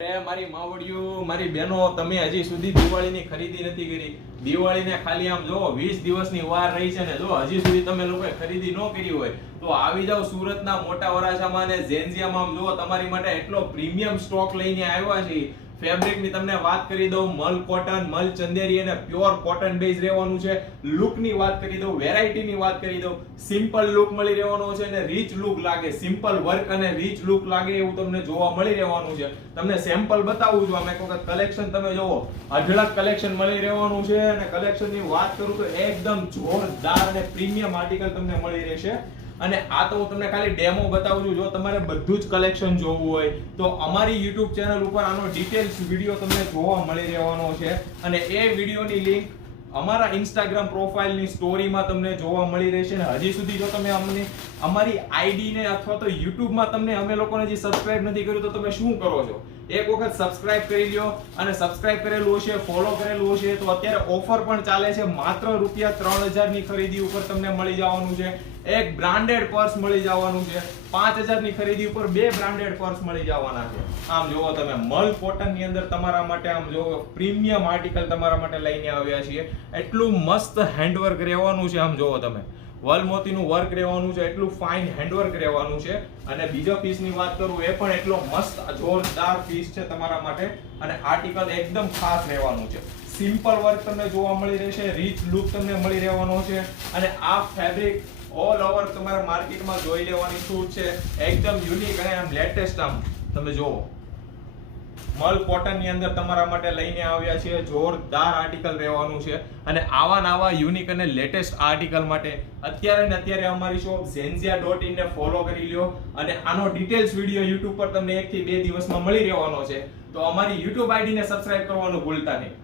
મારી માવડિયું, મારી બહેનો, તમે હજી સુધી દિવાળીની ખરીદી નથી કરી. દિવાળીને ખાલી આમ જો 20 દિવસની વાર રહી છે ને, જો હજી સુધી તમે લોકોએ ખરીદી ન કરી હોય તો આવી જાવ સુરતના મોટા વરાછામાં અને ઝેન્ઝિયામાં. આમ જો તમારી માટે એટલો પ્રીમિયમ સ્ટોક લઈને આવ્યા છે. ફેબ્રિકની તમને વાત કરી દઉં, મલ કોટન, મલ ચંદેરી અને પ્યોર કોટન બેઝ રહેવાનું છે. લુકની વાત કરી દઉં, વેરાયટીની વાત કરી દઉં, સિમ્પલ લુક મળી રહેવાનો છે અને રીચ લુક લાગે, સિમ્પલ વર્ક અને રીચ લુક લાગે એવું તમને જોવા મળી રહેવાનું છે. તમને સેમ્પલ બતાવું છું. આમ એક વખત કલેક્શન તમે જોવો, અઢળક કલેક્શન મળી રહેવાનું છે. અને કલેક્શનની વાત કરું તો એકદમ જોરદાર અને પ્રીમિયમ આર્ટિકલ તમને મળી રહેશે. અને આ તો હું તમને ખાલી ડેમો બતાવું છું. જો તમારે બધું જ કલેક્શન જોવું હોય તો અમારી YouTube ચેનલ ઉપર આનો ડિટેલ્સ વિડિયો તમને જોવા મળી રહેવાનો છે. અને એ વિડિયોની લિંક અમારા Instagram પ્રોફાઇલની સ્ટોરીમાં તમને જોવા મળી રહેશે. અને હજી સુધી જો તમે અમારી આઈડી ને અથવા તો YouTube માં તમને અમે લોકોને જે સબસ્ક્રાઇબ નથી કર્યું તો તમે શું કરો છો? એક વખત સબસ્ક્રાઇબ કરી લ્યો. અને સબસ્ક્રાઇબ કરેલું હશે, ફોલો કરેલું હશે તો અત્યારે ઓફર પણ ચાલે છે. માત્ર ₹3000 ની ખરીદી ઉપર તમને મળી જવાનું છે એક બ્રાન્ડેડ પર્સ મળી જવાનું છે. 5000 ની ખરીદી ઉપર 2 બ્રાન્ડેડ પર્સ મળી જવાના છે. આમ જોવો તમે, મલ કોટન ની અંદર તમારા માટે આમ જોવો પ્રીમિયમ આર્ટિકલ તમારા માટે લઈને આવ્યા છીએ. એટલું મસ્ત હેન્ડવર્ક રહેવાનું છે. આમ જોવો તમે, વલ મોતીનું વર્ક રહેવાનું છે, એટલું ફાઇન હેન્ડવર્ક રહેવાનું છે. અને બીજો પીસની વાત કરું, એ પણ એટલો મસ્ત જોરદાર પીસ છે તમારા માટે. અને આર્ટિકલ એકદમ ખાસ રહેવાનું છે. સિમ્પલ વર્ક તમને જોવા મળી રહેશે, રીચ લુક તમને મળી રહેવાનો છે. અને આ ફેબ્રિક ઓલ ઓવર તમારા માર્કેટમાં જોઈ લેવાની છૂટ છે. એકદમ યુનિક અને આમ લેટેસ્ટ. આમ તમે જોવો, મલ કોટન ની અંદર તમારા માટે લઈને આવ્યા છીએ. જોરદાર આર્ટિકલ રહેવાનું છે. અને આવા નવા યુનિક અને લેટેસ્ટ આર્ટિકલ માટે અત્યારે અમારી શોપ zenzia.in ને ફોલો કરી લ્યો. અને આનો ડિટેલ્સ વિડિયો YouTube પર તમને 1 થી 2 દિવસમાં મળી રહેવાનો છે. તો અમારી YouTube આઈડી ને સબસ્ક્રાઇબ કરવાનું ભૂલતા નહીં.